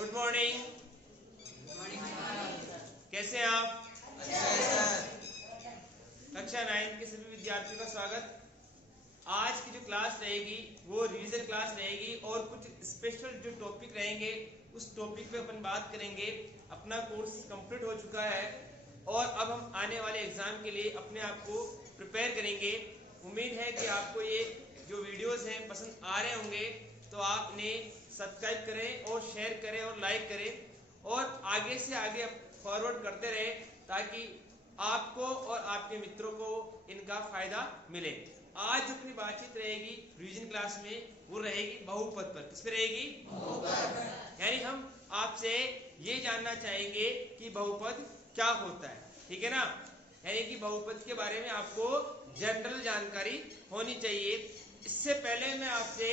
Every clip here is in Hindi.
Good morning. कैसे हैं आप? कक्षा 9 के सभी विद्यार्थियों का स्वागत। आज की जो क्लास रहेगी वो रिवीजन क्लास रहेगी और कुछ स्पेशल जो टॉपिक रहेंगे उस टॉपिक पे अपन बात करेंगे। अपना कोर्स कंप्लीट हो चुका है और अब हम आने वाले एग्जाम के लिए अपने आप को प्रिपेयर करेंगे। उम्मीद है कि आपको ये जो वीडियोस हैं पसंद आ रहे होंगे, तो आप इन्हें सब्सक्राइब करें और शेयर करें और लाइक करें और आगे से आगे फॉरवर्ड करते रहें ताकि आपको और आपके मित्रों को इनका फायदा मिले। आज जो अपनी बातचीत रहेगी रिवीजन क्लास में वो रहेगी बहुपद पर। किस पे रहेगी? बहुपद। यानी हम आपसे ये जानना चाहेंगे कि बहुपद क्या होता है, ठीक है ना। यानी कि बहुपद के बारे में आपको जनरल जानकारी होनी चाहिए। इससे पहले मैं आपसे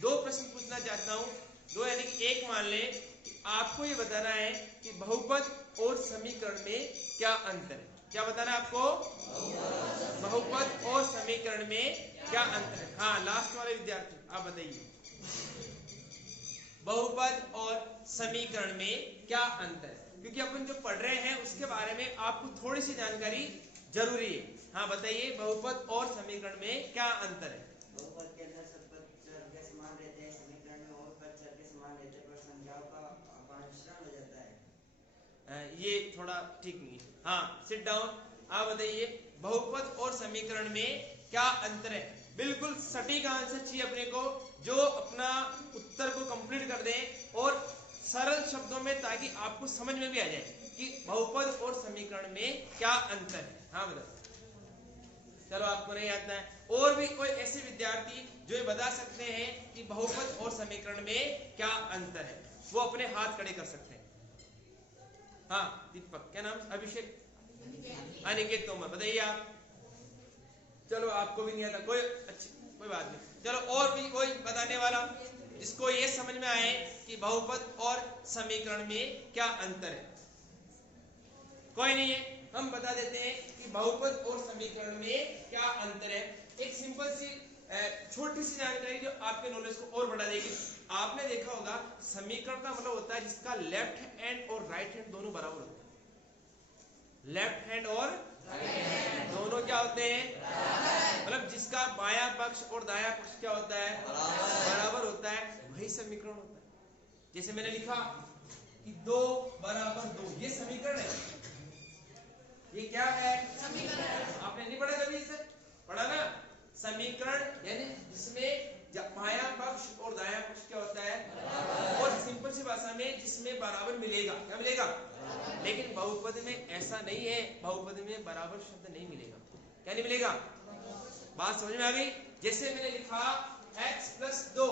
दो प्रश्न पूछना चाहता हूँ, दो यानी कि एक मान लें कि आपको ये बताना है कि बहुपद और समीकरण में क्या अंतर है। क्या बताना है आपको? बहुपद और समीकरण में क्या अंतर है। हाँ, लास्ट वाले विद्यार्थी आप बताइए, बहुपद और समीकरण में क्या अंतर है, क्योंकि अपन जो पढ़ रहे हैं उसके बारे में आपको थोड़ी सी जानकारी जरूरी है। हाँ बताइए, बहुपद और समीकरण में क्या अंतर है? बहुपद के अंदर सब पद चर के समान रहते हैं, समीकरण में और पद चर के समान रहते हैं, पर संख्याओं का अपांशरण हो जाता है। ये थोड़ा ठीक नहीं है। हाँ, सिट डाउन। आप बताइए, बहुपद और समीकरण में क्या अंतर है? बिल्कुल सटीक आंसर चाहिए अपने को, जो अपना उत्तर को कंप्लीट कर दें और सरल शब्दों में, ताकि आपको समझ में भी आ जाए कि बहुपद और समीकरण में क्या अंतर है। हाँ बताओ। चलो, आपको नहीं आता है, और भी कोई ऐसे विद्यार्थी जो ये बता सकते हैं कि बहुपद और समीकरण में क्या अंतर है, वो अपने हाथ खड़े कर सकते हैं। हाँ दीपक, क्या नाम? अभिषेक, अनिकेत तोमर, बताइए आप। चलो, आपको भी नहीं आता, कोई बात नहीं। चलो, और भी कोई बताने वाला जिसको ये समझ में आए कि बहुपद और समीकरण में क्या अंतर है? कोई नहीं है, हम बता देते हैं कि बहुपद और समीकरण में क्या अंतर है। एक सिंपल सी छोटी सी जानकारी जो आपके नॉलेज को और बढ़ा देगी। आपने देखा होगा समीकरण का मतलब होता है जिसका लेफ्ट हैंड और राइट हैंड दोनों बराबर होते हैं। लेफ्ट हैंड और दोनों क्या होते हैं? मतलब जिसका बायां पक्ष और दायां पक्ष क्या होता है? बराबर होता है, वही समीकरण होता है। जैसे मैंने लिखा कि 2 बराबर 2, ये समीकरण है। ये क्या है? समीकरण। आपने नहीं पढ़ा कभी इसे? पढ़ा ना। समीकरण यानी जिसमें बायां पक्ष और दायां पक्ष क्या होता है? बराबर। और सिंपल सी भाषा में जिसमें बराबर मिलेगा। क्या मिलेगा? बराबर। लेकिन बहुपद में ऐसा नहीं है, बहुपद में बराबर शब्द नहीं मिलेगा। क्या नहीं मिलेगा? बात समझ में आ गई? जैसे मैंने लिखा x + 2,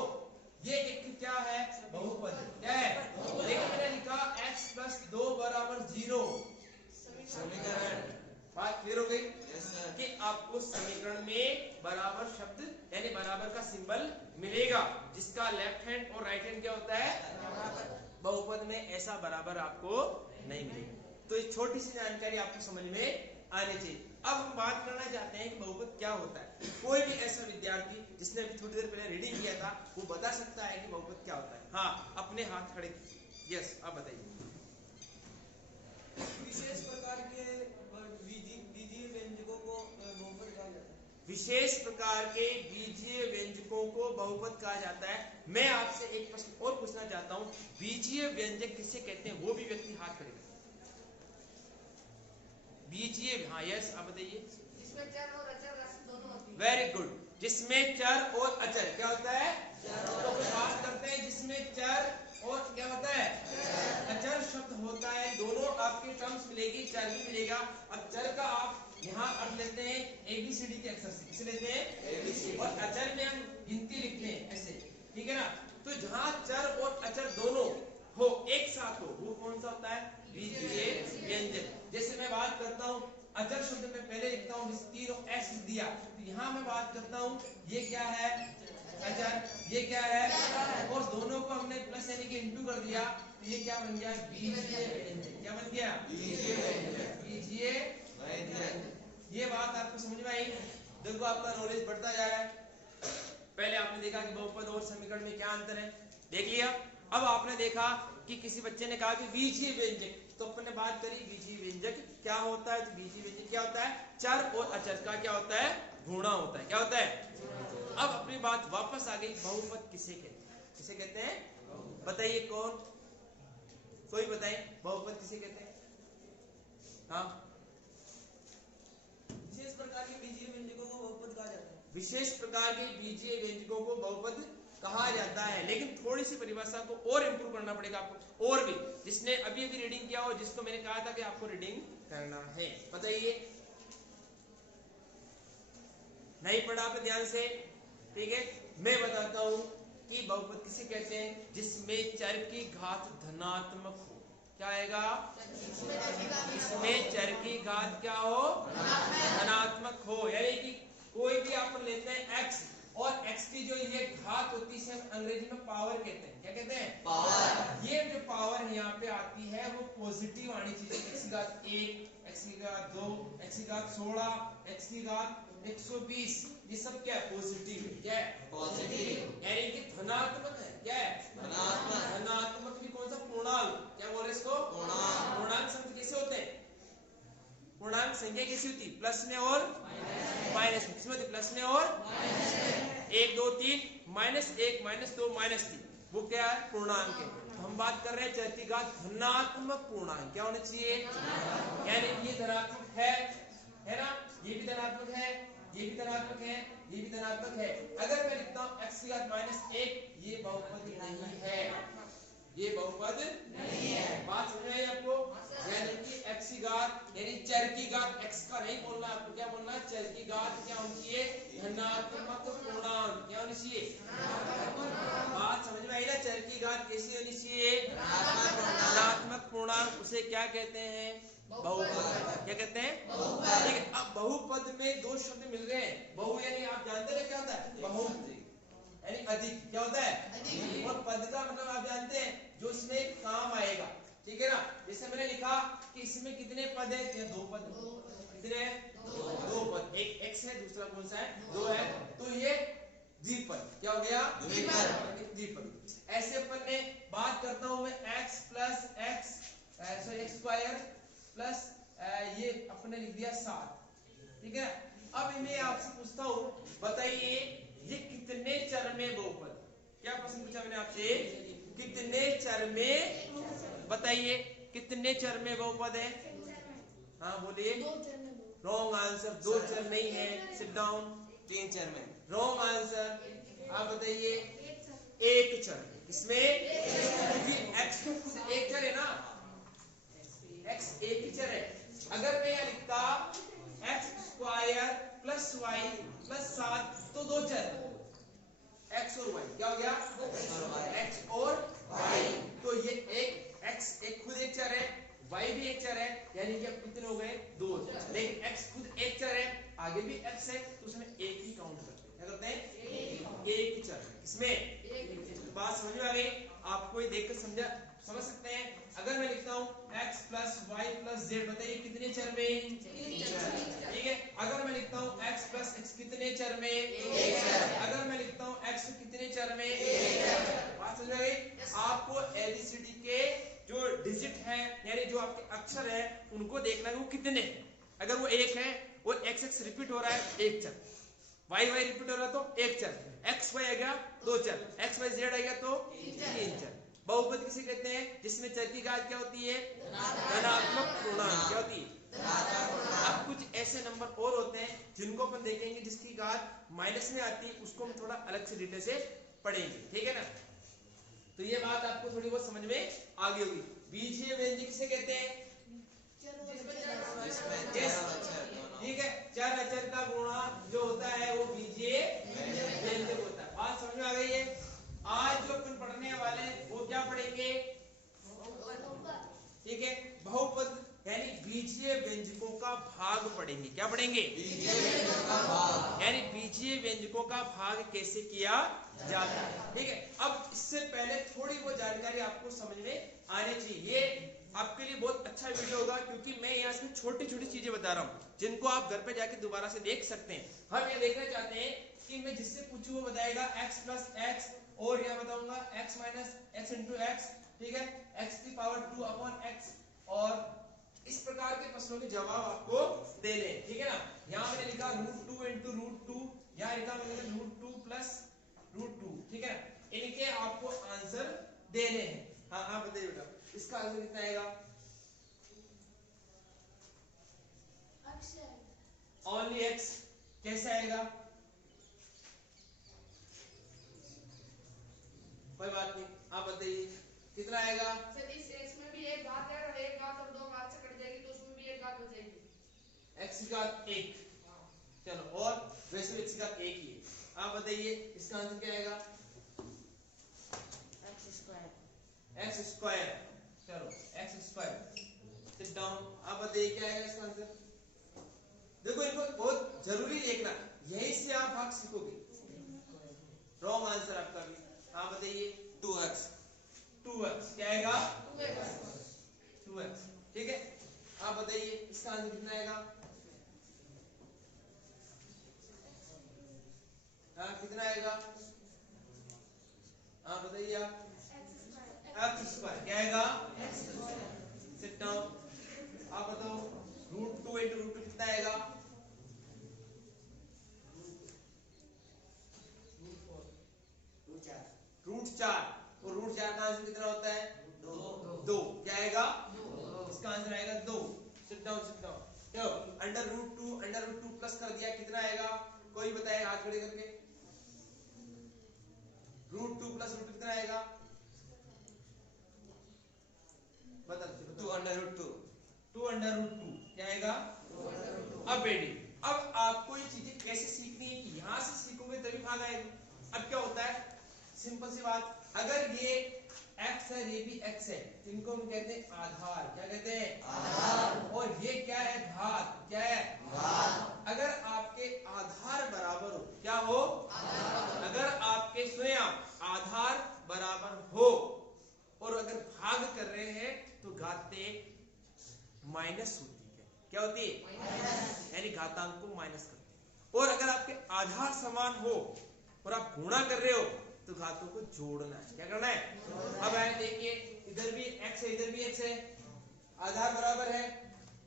ये एक क्या है? बहुपद। क्या है? लेकिन मैंने लिखा x + 2 = 0, समीकरण। बात क्लियर हो गई? कि आपको समीकरण में बराबर शब्द यानी बराबर का सिंबल मिलेगा, जिसका लेफ्ट हैंड और राइट हैंड क्या होता है? बराबर। बहुपद में ऐसा बराबर आपको नहीं मिलेगा। तो ये छोटी सी जानकारी आपको समझ में आनी चाहिए। अब हम बात करना चाहते हैं कि बहुपद क्या होता है। कोई भी ऐसा विद्यार्थी जिसने अभी थोड़ी देर पहले रीडिंग किया था वो बता सकता है कि बहुपद क्या होता है। हाँ, अपने हाथ खड़े। यस, आप बताइए। विशेष प्रकार के बीजीय व्यंजकों को बहुपद कहा जाता है। विशेष प्रकार के बीजीय व्यंजकों को बहुपद कहा जाता है। मैं आपसे एक प्रश्न और पूछना चाहता हूँ, बीजीय व्यंजक किसे कहते हैं? वो भी व्यक्ति हाथ खड़े। बीजीय, हाँ यस, आप बताइए। जिसमें चर और अचर राशि दोनों होती है। Very good. जिसमें चर और अचर क्या होता है? तो कुछ बात करते हैं जिसमें चर और क्या होता है? अचर शब्द होता है। दोनों आपके टर्म्स मिलेगी, चर भी मिलेगा। अब चर का आप यहाँ अर्थ लेते हैं ABCD के अक्षर से। किसे लेते हैं? ABCD। और अचर में हम गिनती लिखते हैं ऐसे, ठीक है ना। तो जहाँ चर और अचर दोनों हो, एक साथ हो, वो कौन सा होता है? बीजीय व्यंजक। जैसे मैं बात करता हूँ अचर शब्द में पहले लिखता हूँ तीनों x दिया, तो यहाँ मैं बात करता हूँ ये क्या है? अचर। ये क्या है? और दोनों को हमने प्लस यानी कि इंटू कर दिया, तो ये क्या बन गया? बीजीय व्यंजक। क्या बन गया? बीजीय व्यंजक। बीजीय व्यंजक। ये बात आपको समझ में आई? देखो, आपका नॉलेज बढ़ता जा रहा है। पहले आपने देखा कि बहुपद और समीकरण में क्या अंतर है, देख लिया। अब आपने देखा कि किसी बच्चे ने कहा कि बीजीय व्यंजक, तो अपन ने बात करी बीजीय व्यंजक क्या होता है। तो बीजीय व्यंजक क्या होता है, चर और अचर का क्या होता है, गुणा होता है। क्या होता है। अब अपनी बात वापस आ गई, बहुपद किसे कहते हैं, किसे कहते हैं, बताइए कौन, कोई बताए बहुपद किसे कहते हैं। हाँ, विशेष प्रकार के बीजीय व्यंजकों को बहुपद कहा जाता है। विशेष प्रकार के बीजीय व्यंजकों को बहुपद कहा जाता है। लेकिन थोड़ी सी परिभाषा को और इंप्रूव करना पड़ेगा आपको, और भी जिसने अभी अभी रीडिंग किया हो, जिसको मैंने कहा था कि आपको रीडिंग करना है, बताइए। नहीं पढ़ा आपने ध्यान से, ठीक है। मैं बताता हूं कि बहुपद किसे कहते हैं, जिसमें चर की घात धनात्मक हो। क्या आएगा, जिसमें चर की घात क्या हो, धनात्मक हो। यानी कि कोई भी आप लेते हैं x, और x की जो ये घात होती है अंग्रेजी में पावर कहते हैं। क्या कहते हैं, पावर। ये जो पावर यहाँ पे आती है वो पॉजिटिव आनी चाहिए। x की घात 1, x की घात 2, x की घात 16, x की घात 120, ये सब क्या है, पॉजिटिव है। क्या है, पॉजिटिव, यानी कि धनात्मक है। क्या है, धनात्मक। धनात्मक भी कौन सा, पूर्णांक। क्या बोल रहे हैं इसको, पूर्णांक। पूर्णांक संख्या कैसे होते हैं, पूर्णांक संख्या कैसी होती, प्लस में और माइनस में। किसमें होती, प्लस में और 1 2 3, -1 -2 -3, वो क्या है, पूर्णांक है। तो हम बात कर रहे हैं चर की घात धनात्मक पूर्णांक क्या होना चाहिए, यानी ये धनात्मक है ना, ये भी धनात्मक है, ये भी धनात्मक है, ये भी धनात्मक है। अगर मैं लिखता हूँ x की घात -1, ये बहुपद नहीं है, ये बहुपद नहीं है। बात समझ आई आपको, यानी कि x की घात यानी चर की घात x का नहीं बोलना, आपको क्या बोलना है, चर की घात क्या होनी चाहिए, धनात्मक पूर्णांक। क्या होनी चाहिए, बात समझ में आई ना, चर की घात कैसी होनी चाहिए, धनात्मक पूर्णांक। उसे क्या कहते हैं, बहुपद। क्या कहते हैं, ठीक है। अब बहुपद में दो शब्द मिल रहे हैं, बहु यानी आप जानते हैं क्या होता है, बहुत यानी अधिक। क्या होता है, अधिक। और पद का मतलब आप जानते हैं, जो इसमें काम आएगा, ठीक है ना। जैसे मैंने लिखा कि इसमें कितने पद है, 2 पद। कितने, 2 पद, एक x है, दूसरा कौन सा है, 2 है, तो ये द्विपद। क्या हो गया, द्विपद। ऐसे अपन ने बात करता हूं मैं x plus x square plus ये अपने लिख दिया 7, ठीक है। अब मैं आपसे पूछता हूं, बताइए ये कितने चर में बहुपद, क्या प्रश्न पूछा मैंने आपसे, कितने चर में, बताइए कितने चर में बहुपद है। हाँ बोलिए, रॉन्ग आंसर, 2 चर नहीं है, सिट डाउन। 3 चर में, रॉन्ग आंसर। आप बताइए, 1 चर, इसमें क्योंकि x तो खुद एक चर है ना, x एक ही चर है। अगर मैं यह लिखता x square plus y plus 7, तो 2 चर, x और y। क्या हो गया, x और y। तो ये एक x एक खुद एक चर है, y भी एक चर है, यानी कि अब कितने हो गए, 2। लेकिन x खुद एक चर है, आगे भी x है, तो उसमें एक ही काउंट करते हैं। क्या करते हैं, एक ही चर। इसमें तो बात समझ में आ गई आपको, ये देखकर समझ सकते हैं। अगर मैं लिखता हूँ x plus y plus z, बताइए कितने चर में, ठीक है। अगर मैं लिखता हूँ x प्लस x कितने चर में, अगर मैं लिखता हूँ x कितने चर में, बात समझ गई। आपको एबीसीडी के जो डिजिट है, यानी जो आपके अक्षर है, उनको देखना है वो कितने हैं। अगर वो 1 है और x रिपीट हो रहा है, 1 चर, y रिपीट हो रहा है तो 1 चर, x y आ गया 2 चर, x y z आ गया तो 3 चर। बहुपद किसे कहते हैं, जिसमें चर की घात क्या होती है, धनात्मक पूर्णांक। क्या होती है। अब कुछ ऐसे नंबर और होते हैं जिनको अपन देखेंगे जिसकी घात माइनस में आती है, उसको हम थोड़ा अलग से डिटेल से पढ़ेंगे, ठीक है ना। तो ये बात आपको थोड़ी बहुत समझ में आ गई होगी। बीजीय व्यंजक किसे कहते हैं, ठीक है, चर अचर का गुणा जो होता है वो बीजीय व्यंजक होता है। बात समझ में आ गई है। आज जो अपन पढ़ने वाले वो क्या पढ़ेंगे, ठीक है, बहुपद यानी बीजीय व्यंजकों का भाग पढ़ेंगे। क्या पढ़ेंगे, यानी बीजीय व्यंजकों का भाग कैसे किया जाता है, ठीक है। अब इससे पहले थोड़ी बहुत जानकारी आपको समझ में आनी चाहिए। ये आपके लिए बहुत अच्छा वीडियो होगा, क्योंकि मैं यहाँ से छोटी छोटी चीजें बता रहा हूँ जिनको आप घर पे जाके दोबारा से देख सकते हैं। हम ये देखना चाहते हैं कि मैं जिससे पूछूं वो बताएगा x प्लस x और यहाँ बताऊंगा x minus x into x, ठीक है, x की पावर 2 अपॉन x, और इस प्रकार के प्रश्नों के जवाब आपको देने, ठीक है ना। यहाँ मैंने लिखा √2 इंटू √2, यहाँ लिखा मैंने √2 प्लस √2, ठीक है ना। इनके आपको आंसर देने हैं। हाँ हाँ बताइए बेटा, इसका आंसर कितना आएगा? Only x। कैसे आएगा? कोई बात नहीं, आप बताइए कितना आएगा? सर इस x में भी एक घात है और एक घात और दो घात से कट जाएगी तो उसमें भी एक घात बचेगी। x की घात 1, चलो, और वैसे भी x की घात 1 ही है। आप बताइए इसका आंसर क्या आएगा? x square. चलो x स्क्वायर, सिट डाउन। आप बताइए क्या आएगा इसका आंसर? देखो इनको बहुत जरूरी देखना, यहीं से आप भाग सीखोगे। रॉन्ग आंसर आपका भी। आप बताइए 2x। 2x क्या आएगा? 2x, ठीक है। आप बताइए इसका आंसर कितना आएगा? हाँ कितना आएगा? हाँ बताइए आप। x स्क्वायर क्या आएगा? Sit down. आप बताओ √2 इंटू √2 कितना आएगा? √4, और √4 का आंसर कितना होता है? 2। क्या आएगा? इसका आंसर आएगा 2। Sit down, sit down. चलो √2 प्लस कर दिया, कितना आएगा? कोई बताए हाथ खड़े करके। √2 प्लस √2 कितना आएगा? बता दो। 2√2 क्या आएगा? अब बेटी, अब आपको ये चीजें कैसे सीखनी है कि यहाँ से सीखोगे तभी भाग आएगा। अब क्या होता है, सिंपल सी बात, अगर ये x है, ये भी x है, इनको हम कहते हैं आधार। क्या कहते हैं? आधार। और ये क्या है? घात। क्या है? घात। अगर आपके आधार बराबर हो, क्या हो? आधार। अगर आपके स्वयं आधार बराबर हो और अगर भाग कर रहे हैं तो घातें माइनस होती है। क्या होती है? यानी घातांक को माइनस करते हैं। और अगर आपके आधार समान हो और आप गुणा कर रहे हो तो घातों को जोड़ना है। क्या करना है? अब आए देखिए, इधर भी x है, इधर भी x है, आधार बराबर है,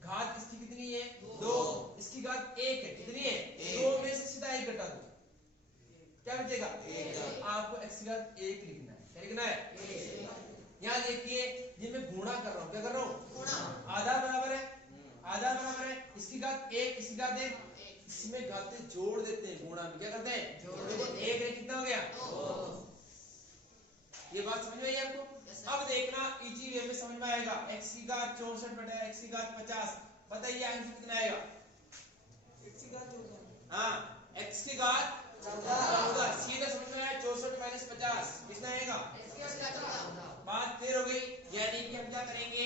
घात इसकी कितनी है? 2, इसकी घात 1 है, कितनी है? 2 में से सीधा 1 घटा दो, क्या बचेगा? 1। आपको x की घात 1 लिखना है। क्या लिखना है? यहाँ देखिए, ये मैं गुणा कर रहा हूँ। क्या कर रहा हूँ? आधार बराबर है, आधार बराबर है, इसकी घात 1, इसकी घात 1, इसमें घातें जोड़ देते हैं गुणा में। क्या करते हैं? देखो 1 है, कितना हो गया? 2। ये बात समझ में आई आपको? अब देखना इजी वे में समझ में आएगा। x की घात 64 बटा x की घात 50, बताइए आंसर कितना आएगा? x की घात 14। हाँ, x की घात 14, सीधा समझ में आया। 64 माइनस 50 कितना आएगा? बात क्लियर हो गई। यानी कि हम क्या करेंगे,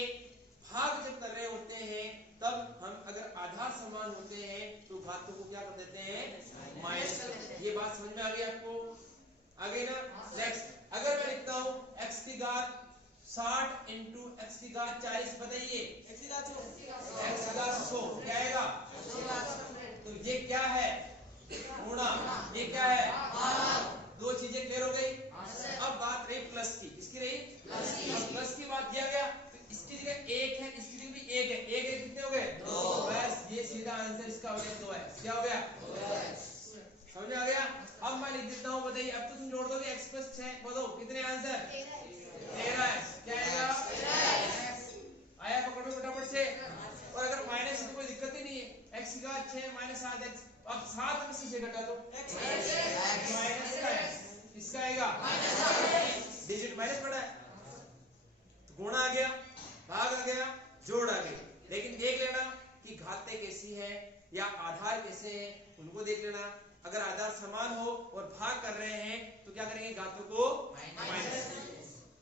भाग जब कर रहे होते हैं तब हम अगर आधार समान होते हैं तो घातों को क्या कर देते हैं? माइनस। ये बात समझ में आ गई आपको? आ गई ना? नेक्स्ट, अगर मैं लिखता हूँ x की घात 60 इंटू x की घात 40, बताइए x की घात 100 क्या आएगा? तो ये क्या है? गुणा। ये क्या है? दो चीजें क्लियर हो गई। अब बात रही प्लस की, किसकी रही? प्लस की बात किया गया, इसकी जगह 1 है, इसकी जगह भी 1 है, 1 है, कितने हो गए? 2। बस ये सीधा आंसर इसका हो गया 2x। क्या हो गया? 2x। समझ में आ गया? अब मैं लिख देता हूँ, बताइए अब तो तुम जोड़ दोगे x प्लस 6, बताओ कितने आंसर? 13x। क्या आएगा? 13x। आया पकड़ो फटाफट से। और अगर माइनस है तो कोई दिक्कत ही नहीं है, x की घात 6 माइनस 7x, अब 7 में से घटा दो, माइनस का x, इसका आएगा डिजिट माइनस पड़ा है तो गुणा आ गया, भाग आ गया, जोड़ आ गया। लेकिन देख लेना कि घातें कैसी है या आधार कैसे हैं, उनको देख लेना। अगर आधार समान हो और भाग कर रहे हैं तो क्या करेंगे? घातों को माइनस।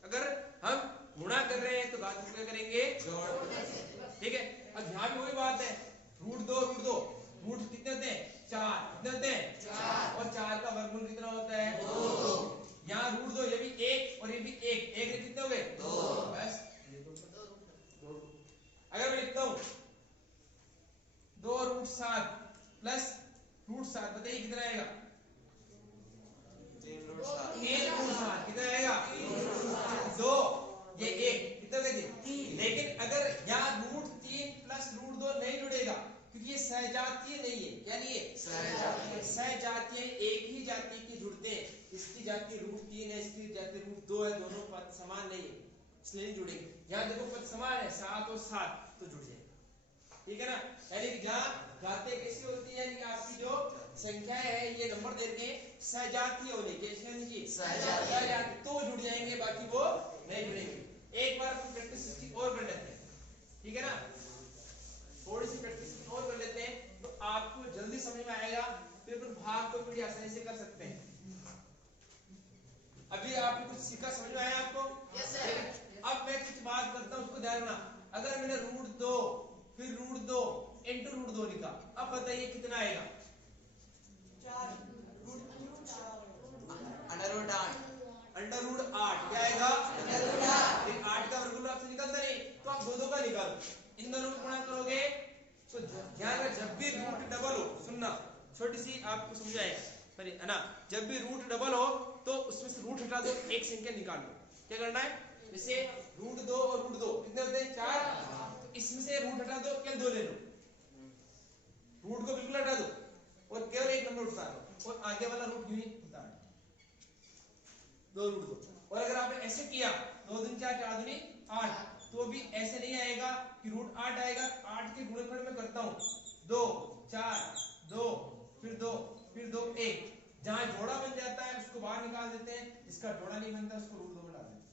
अगर हम गुणा कर रहे हैं तो घातों को क्या करेंगे? जोड़। ठीक है। अब यहाँ भी वही बात है, √2 रूट कितने होते हैं? 4। कितने होते हैं? 4। और 4 का वर्गमूल कितना होता है? 2। यहाँ √2, ये भी 1 और ये भी 1, 1 कितने हो गए? 2। बस अगर मैं लिखता हूँ 2√7 प्लस √7, बताइए कितना आएगा? 3√7। जाती रूट 3 है, इसकी जाती रूट 2 है, दोनों पद समान नहीं है इसलिए नहीं जुड़ेंगे। यहाँ देखो पद समान है 7 और 7 तो जुड़ जाएगा, ठीक है ना। यानी कि जहाँ घातें कैसी होती है, यानी कि आपकी जो संख्या है ये नंबर देते हैं सजातीय होने के सजातीय तो जुड़ जाएंगे, बाकी वो नहीं जुड़ेंगे। एक बार हम प्रैक्टिस और कर लेते हैं, ठीक है ना, थोड़ी सी प्रैक्टिस और कर लेते हैं तो आपको जल्दी समझ में आएगा, फिर भाग को बड़ी आसानी से कर सकते हैं। अभी आपको कुछ सीखा, समझ में आया आपको? Yes sir. अब मैं कुछ बात करता हूँ, उसको ध्यान रखना। अगर मैंने रूट 2 फिर रूट 2 इंटू रूट 2 लिखा, अब बताइए कितना आएगा? 4 अंडर रूट 8 क्या आएगा? अंडर रूट 8 का वर्गमूल आपसे निकलता नहीं, तो आप दो का निकालो। इन दोनों को गुणा करोगे तो ध्यान रखना, जब भी रूट डबल हो, सुनना छोटी सी आपको समझाएगा पर है ना, जब भी रूट डबल हो तो उसमें से रूट हटा दो, एक संख्या निकाल लो। क्या करना है? जैसे रूट 2 और रूट 2 कितने होते हैं? 4। तो इसमें से रूट हटा दो, केवल 2 ले लो, रूट को बिल्कुल हटा दो और केवल एक नंबर उठा लो और आगे वाला रूट यूं ही उतार दो, रूट 2। और अगर आपने ऐसे किया 2 दूनी 4 4 दूनी 8, तो भी ऐसे नहीं आएगा कि रूट 8 आएगा। 8 के गुणनफल में करता हूं 2 4 2 फिर 2 फिर 2 1, जहां जोड़ा बन जाता है उसको बाहर निकाल देते हैं, जिसका जोड़ा नहीं बनता उसको रूट 2 में डाल देते हैं,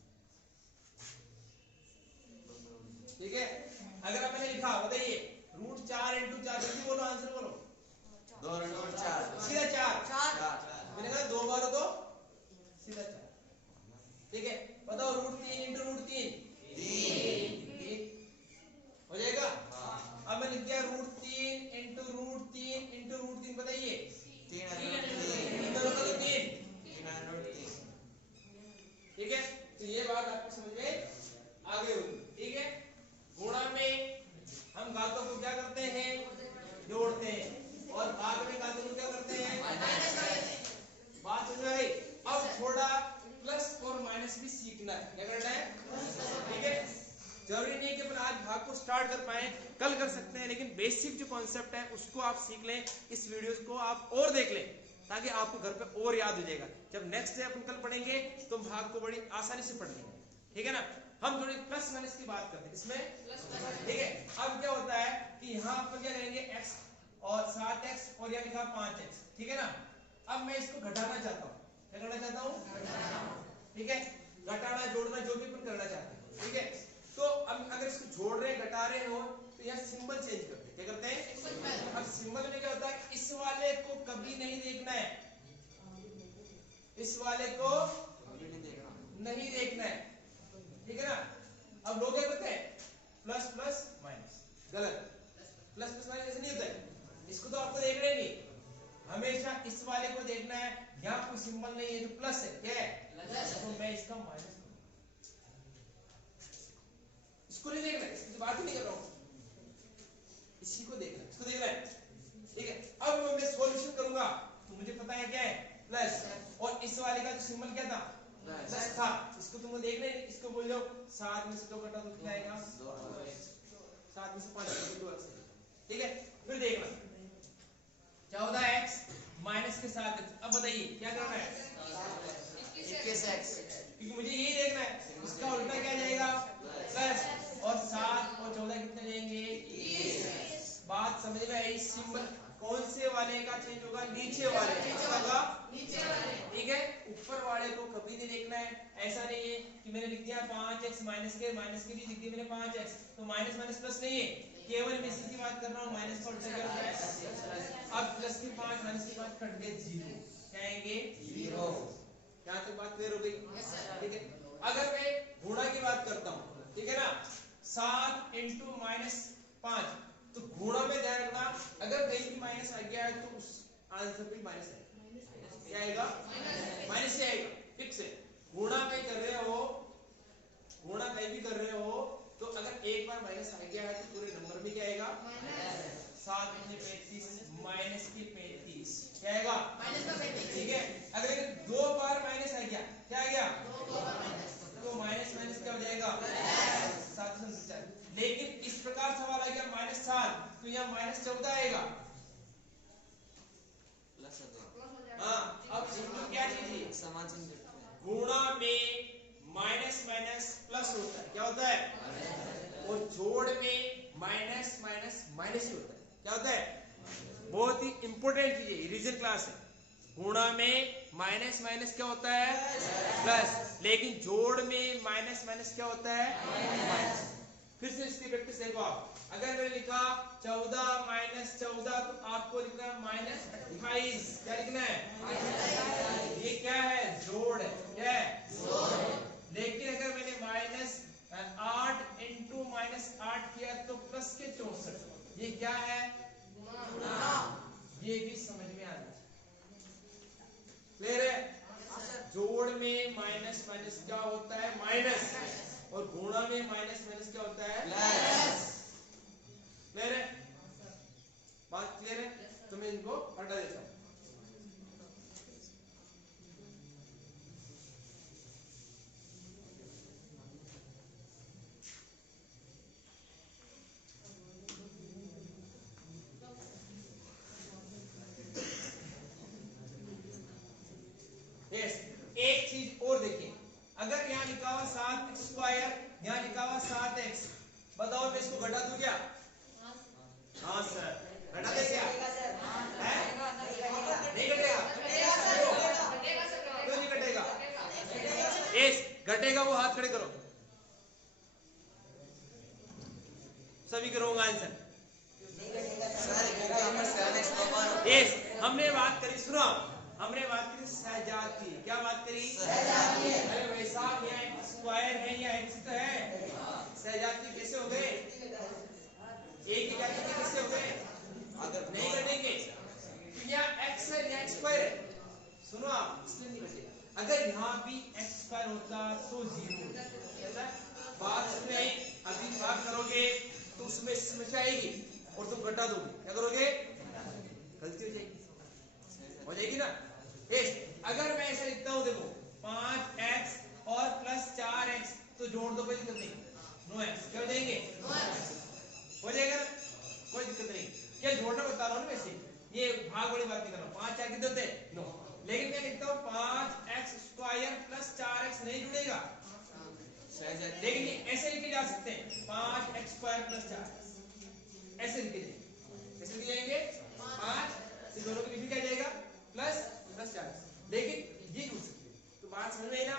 ठीक है। अगर आपने लिखा, बताइए रूट 4 इंटू 4, जल्दी बोलो, आंसर बोलो। 2 रूट 4 सीधा 4 मैंने कहा 2 बार तो सीधा 4, ठीक है। बताओ रूट 3 इंटू रूट 3 हो जाएगा। अब मैं लिख दिया root 3 into root 3 into root 3, बताइए 3 दोनों का तो 3, ठीक है। तो ये बात आपको समझ में आ गई होगी, ठीक है। गुणा में हम घातों को क्या करते हैं? जोड़ते हैं, और भाग में घातों को क्या करते हैं? बात समझ में आई? अब थोड़ा प्लस और माइनस भी सीखना है, क्या करना है? ठीक है। जरूरी नहीं कि अपन आज भाग को स्टार्ट कर पाए, कल कर सकते हैं, लेकिन बेसिक जो कॉन्सेप्ट है उसको आप सीख लें, इस वीडियोस को आप और देख लें ताकि आपको घर पे और याद हो जाएगा। जब नेक्स्ट डे अपन कल पढ़ेंगे तो भाग को बड़ी आसानी से पढ़ लेंगे, ठीक है ना। हम थोड़ी प्लस माइनस की बात करते हैं इसमें, ठीक है। अब क्या होता है कि यहाँ अपन क्या करेंगे, x और 7x और यहाँ लिखा 5x, ठीक है ना। अब मैं इसको घटाना चाहता हूँ, क्या करना चाहता हूँ? ठीक है, घटाना जोड़ना जो भी अपन करना चाहते हैं, ठीक है। तो अब अगर इसको जोड़ रहे घटा रहे हो तो यहाँ सिंबल चेंज करते हैं, क्या करते हैं? अब सिंबल में क्या होता है, इस वाले को कभी नहीं देखना है, इस वाले को नहीं देखना है, ठीक है ना। अब लोग क्या करते हैं? प्लस प्लस माइनस, गलत। प्लस प्लस माइनस ऐसे नहीं होता है, इसको तो आपको देखना ही नहीं, हमेशा इस वाले को देखना है। यहाँ कोई सिंबल नहीं है जो प्लस है, क्या है? तो मैं इसका माइनस, इसको नहीं देखना है, इसकी बात ही नहीं कर रहा हूं, इसी को देखना, इसको देखना है, ठीक है। अब मैं सॉल्यूशन करूंगा तो मुझे पता है क्या है? प्लस, और इस वाले का जो सिंबल क्या था? प्लस था, इसको तुमको देखना ही नहीं, इसको बोल दो 7 में से 2 घटा दो, कितना आएगा? 7 में से 5 घटा दो, 2, ठीक है। फिर देखना 14x माइनस के साथ, अब बताइए क्या करना है? 21x, क्योंकि मुझे यही देखना है, इसका उल्टा क्या जाएगा? प्लस, और 7 और 14 कितने जाएंगे? 20। बात समझ में आई? सिंबल कौन से वाले का चेंज होगा? नीचे वाले, ठीक है। ऊपर वाले को कभी नहीं देखना है। ऐसा नहीं है कि मैंने लिख दिया 5x माइनस के भी लिख दिया मैंने 5x, तो माइनस माइनस प्लस नहीं है, केवल मैं इसी की बात कर रहा हूँ, माइनस का उल्टा क्या होता है? अब प्लस के 5 माइनस के 5 कट गए 0, क्या आएंगे? 0। यहाँ तक बात क्लियर हो गई, ठीक है। अगर मैं गुणा की बात करता हूँ, ठीक है ना, 7 इंटू माइनस 5, तो गुणा में ध्यान रखना, अगर कहीं भी माइनस आ गया है तो उस आंसर पे माइनस आएगा, क्या आएगा? माइनस से आएगा, फिक्स है। गुणा में कर रहे हो, गुणा कहीं भी कर रहे हो तो अगर एक बार माइनस आ गया है तो पूरे नंबर में क्या आएगा? 7 में 35 माइनस की 35, क्या आएगा? ठीक है। अगर 2 बार माइनस आ गया, क्या आ गया? तो माइनस माइनस क्या हो जाएगा? 7। लेकिन इस प्रकार सवाल आ गया -7, तो यहाँ -14 आएगा। हाँ, अब सिंपल क्या चीज है? समान चिन्ह गुणा में माइनस माइनस प्लस होता है, क्या होता है? और जोड़ में माइनस माइनस माइनस ही होता है, क्या होता है? बहुत ही इंपॉर्टेंट चीज है, रीजन क्लास है। गुणा में माइनस माइनस क्या होता है? प्लस। लेकिन जोड़ में माइनस माइनस क्या होता है? माइनस। फिर से इसकी प्रैक्टिस देखो आप। अगर मैंने लिखा 14 माइनस 14 तो आपको लिखना है माइनस 28। क्या लिखना है? ये क्या है? जोड़ है। क्या है? जोड़। लेकिन अगर मैंने माइनस 8 इंटू माइनस 8 किया तो प्लस के 64। ये क्या है? ये भी समझ में आना चाहिए। क्लियर है? जोड़ में माइनस माइनस क्या होता है? माइनस। और गुणा में माइनस माइनस क्या होता है? प्लस। क्लियर है? बात क्लियर है? तो मैं इनको हटा देता हूं। एक चीज और देखिए, अगर यहाँ लिखा हुआ 7x स्क्वायर, यहाँ लिखा हुआ 7x, बताओ मैं इसको घटा दूं क्या? हाँ सर, घटा दे क्या? नहीं घटेगा? क्यों नहीं घटेगा? घटेगा वो हाथ खड़े करो, सभी करोगे आंसर। हमने बात करी, सुनो, हमने बात करी सहजाती। क्या बात करी? सहजाती। अरे भाई साहब, यहाँ एक स्क्वायर है, यहाँ एक्स तो है, सहजाती कैसे हो गए? एक ही जाति के कैसे हो गए? नहीं घटेंगे, यहाँ एक्स है, यहाँ स्क्वायर है। सुनो आप, इसलिए नहीं घटेगा। अगर यहाँ भी एक्स स्क्वायर होता तो 0 बात में, अभी बात करोगे तो उसमें समस्या आएगी और तुम घटा दोगे, क्या करोगे? गलती हो जाएगी ना। अगर मैं ऐसा लिखता हूं, देखो 5x और प्लस 4x, तो जोड़ दो, कोई दिक्कत नहीं। 9x क्या हो जाएंगे? हो जाएगा, कोई दिक्कत नहीं। क्या जोड़ना बता रहा हूं ना, वैसे ये भाग वाली बात नहीं कर रहा हूं। 5 4 कितने होते हैं? 9। लेकिन मैं लिखता हूं 5x स्क्वायर प्लस 4x, नहीं जुड़ेगा। लेकिन ऐसे लिखे जा सकते हैं, 5x स्क्वायर प्लस 4x, ऐसे लिखे जाएंगे। कैसे लिखे जाएंगे? 5 से दोनों के बीच में क्या जाएगा? Plus plus 4x। लेकिन ये जुड़ सकते हैं। तो बात समझ में आई ना?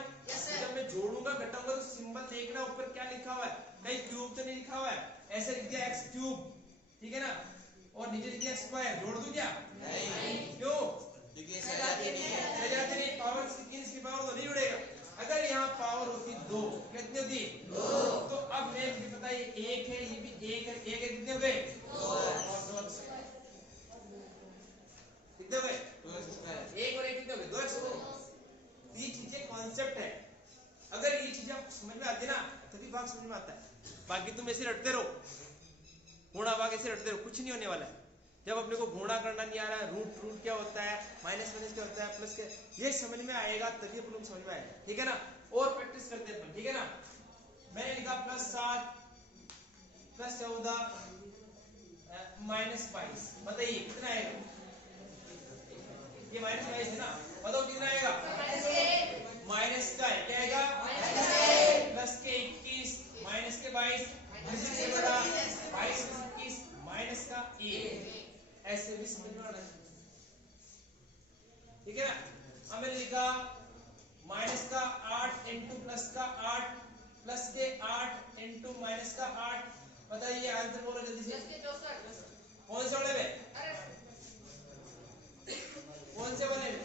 जब मैं जोड़ूंगा घटाऊंगा तो सिंबल देखना ऊपर क्या लिखा हुआ है, कहीं क्यूब तो नहीं लिखा हुआ है। ऐसे लिख दिया x क्यूब, ठीक है ना, और नीचे लिख दिया स्क्वायर, जोड़ दूं क्या? नहीं। क्यों? क्योंकि सहजाती नहीं, पावर की पावर तो नहीं जुड़ेगा। अगर यहाँ पावर होती 2, कितनी होती? 2। तो अब मैं मुझे पता है ये 1 है, ये भी 1 है, 1 कितने हो गए? 2 और 2 कितने हो गए? 1 और 1 कितने हो गए? 2। ये चीजें कॉन्सेप्ट है, अगर ये चीजें आपको समझ में आती है ना, तभी भाग समझ में आता है। बाकी तुम ऐसे रटते रहो, गुणा भाग ऐसे रटते रहो, कुछ नहीं होने वाला है। जब अपने को गुणा करना नहीं आ रहा है, रूट क्या होता है, माइनस माइनस क्या होता है, प्लस के, ये समझ में आएगा तभी अपन को समझ में आएगा, ठीक है ना। और प्रैक्टिस करते हैं, ठीक है ना। मैंने लिखा प्लस 7 प्लस 14 माइनस 22, बताइए कितना आएगा? ये माइनस 22 है ना, बताओ कितना आएगा? माइनस का है, क्या आएगा? प्लस के 21 माइनस के 22, 22 21 माइनस का 1, ऐसे भी समझ में आ रहा है, ठीक है ना। अब मैंने लिखा माइनस का 8 इंटू प्लस का 8 प्लस के 8 इंटू माइनस का 8, बताइए आंसर बोलो जल्दी से। कौन से वाले में? कौन से वाले में?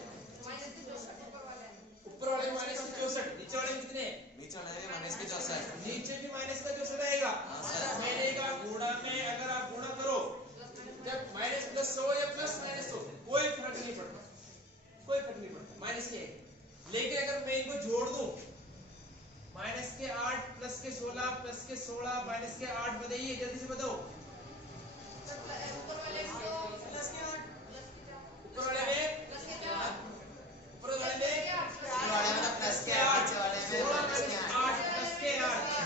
ऊपर वाले में माइनस के 64, नीचे वाले में कितने? नीचे वाले में माइनस के 64, नीचे भी माइनस का 64 आएगा। मैंने कहा गुणा में अगर आप गुणा करो, जब माइनस प्लस हो या प्लस माइनस हो, कोई फर्क नहीं पड़ता, कोई फर्क नहीं पड़ता, माइनस ही है। लेकिन अगर मैं इनको जोड़ दूं, माइनस के 8 प्लस के 16 प्लस के 16 माइनस के 8, बताइए जल्दी से बताओ। ऊपर वाले में प्लस के 8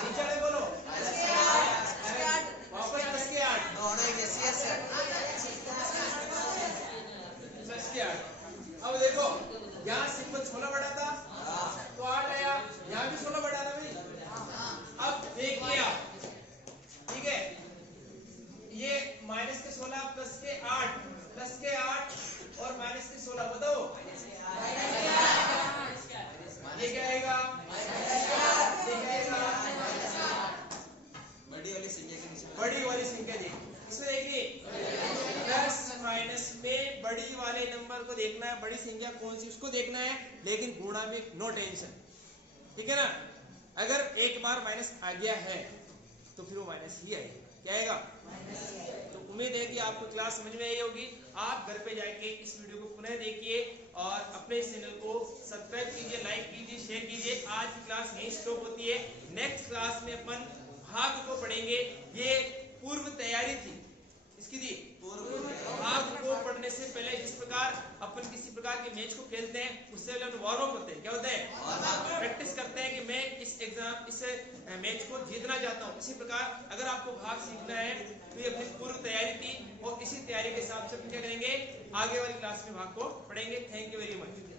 नीचे वाले में बोलो वापस प्लस के 8 प्लस के 8। अब देखो यहाँ सिंपल छोला बड़ा था, संख्या कौन सी उसको देखना है, लेकिन गुणा में नो टेंशन, ठीक है ना। अगर एक बार माइनस आ गया है तो फिर वो माइनस ही आएगा, क्या आएगा, तो उम्मीद है कि आपको क्लास समझ में आई होगी। आप घर पे जाके इस वीडियो को पुनः देखिए और अपने चैनल को सब्सक्राइब कीजिए, लाइक कीजिए, शेयर कीजिए। आज की क्लास यहीं स्टॉप होती है। नेक्स्ट क्लास में अपन भाग को पढ़ेंगे। ये पूर्व तैयारी थी, इसकी थी भाग को पढ़ने से पहले जिस प्रकार अपन किसी प्रकार के मैच को खेलते हैं उससे पहले वार्म अप होते हैं, क्या होता है, प्रैक्टिस करते हैं कि मैं इस मैच को जीतना चाहता हूँ। इसी प्रकार अगर आपको भाग सीखना है तो ये अपनी पूर्व तैयारी थी और इसी तैयारी के हिसाब से अपन क्या करेंगे, आगे वाली क्लास में भाग को पढ़ेंगे। Thank you very much.